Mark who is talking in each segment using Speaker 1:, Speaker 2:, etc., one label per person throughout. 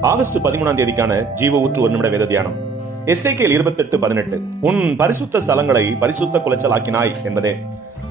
Speaker 1: August பதிமூணாம் தேதிக்கான ஜீவ ஊற்று ஒரு நிமிட வேத தியானம் எஸ்ஐகேல் இருபத்தெட்டு பதினெட்டு உன் பரிசுத்த ஸ்தலங்களை பரிசுத்த குலைச்சலாக்கினாய் என்பதே.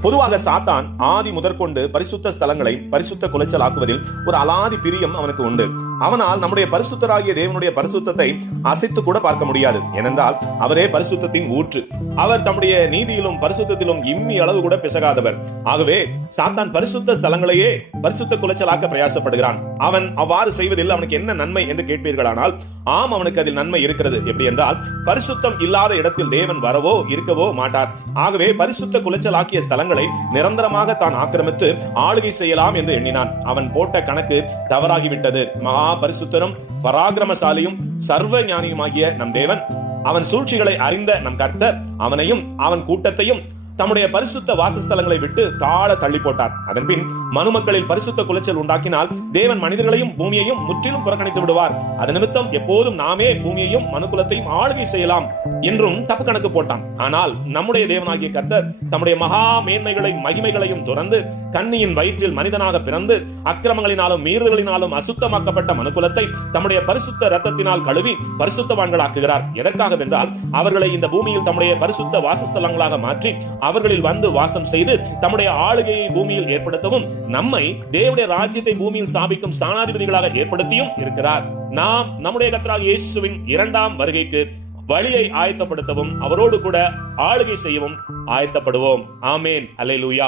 Speaker 1: பொதுவாக சாத்தான் ஆதி முதற்கொண்டு பரிசுத்த ஸ்தலங்களை பரிசுத்த குலைச்சலாக்குவதில் ஒரு அலாதி பிரியம் அவனுக்கு உண்டு. அவனால் நம்முடைய பரிசுத்தராகிய தேவனுடைய பரிசுத்தத்தை அசைத்து கூட பார்க்க முடியாது. ஏனென்றால் அவரே பரிசுத்தத்தின் ஊற்று. அவர் தம்முடைய நீதியிலும் பரிசுத்தத்திலும் இம்மி அளவு கூட பிசகாதவர். ஆகவே சாத்தான் பரிசுத்த ஸ்தலங்களையே பரிசுத்த குலைச்சலாக்க பிரயாசப்படுகிறான். அவன் அவ்வாறு செய்வதில் அவனுக்கு என்ன நன்மை என்று கேட்பீர்களானால் ஆம் அவனுக்கு அதில் நன்மை இருக்கிறது. எப்படி என்றால் பரிசுத்தம் இல்லாத இடத்தில் தேவன் வரவோ இருக்கவோ மாட்டார். ஆகவே பரிசுத்த குலைச்சலாக்கிய ஸ்தலங்கள் நிரந்தரமாக தான் ஆக்கிரமித்து ஆளுகை செய்யலாம் என்று எண்ணினான். அவன் போட்ட கணக்கு தவறாகிவிட்டது. மகா பரிசுத்தரும் பராக்கிரமசாலியும் சர்வ ஞானியுமாகிய நம் தேவன். அவன் சூழ்ச்சிகளை அறிந்த நம் கர்த்தர். அவனையும் அவன் கூட்டத்தையும் தம்முடைய பரிசுத்த வாசஸ்தலங்களை விட்டு தாழ தள்ளி போட்டார் அதன்பின் மனுமக்களில் பரிசுத்த குலைச்சல் உண்டாக்கினால் தேவன் மனிதர்களையும் பூமியையும் முற்றிலும் புறக்கணித்து விடுவார். அது நிமித்தம் எப்போதும் நாமே பூமியையும் மனுக்குலத்தையும் ஆளுகை செய்யலாம் என்றும் தப்பு கணக்கு போட்டான். ஆனால் நம்முடைய தேவனாகிய கர்த்தர் தம்முடைய மகா மேன்மைகளையும் மகிமைகளையும் துறந்து கன்னியின் வயிற்றில் மனிதனாக பிறந்து அக்கிரமங்களினாலும் மீறுதலினாலும் அசுத்தமாக்கப்பட்ட மனுக்குலத்தை தம்முடைய பரிசுத்த ரத்தத்தினால் கழுவி பரிசுத்தவான்களாக்குகிறார். எதற்காகவென்றால் அவர்களை இந்த பூமியில் தம்முடைய பரிசுத்த வாசஸ்தலங்களாக மாற்றி அவர்களில் வந்து வாசம் செய்து தம்முடைய ஆளுகையை பூமியில் ஏற்படுத்தவும் நம்மை தேவனுடைய ராஜ்யத்தை பூமியில் ஸ்தாபிக்கும் ஸ்தானாதிபதிகளாக ஏற்படுத்தியும் இருக்கிறார். நாம் நம்முடைய கத்தராக இயேசுவின் இரண்டாம் வருகைக்கு வழியை ஆயத்தப்படுத்தவும் அவரோடு கூட ஆளுகை செய்யவும் ஆயத்தப்படுவோம். ஆமேன். அலை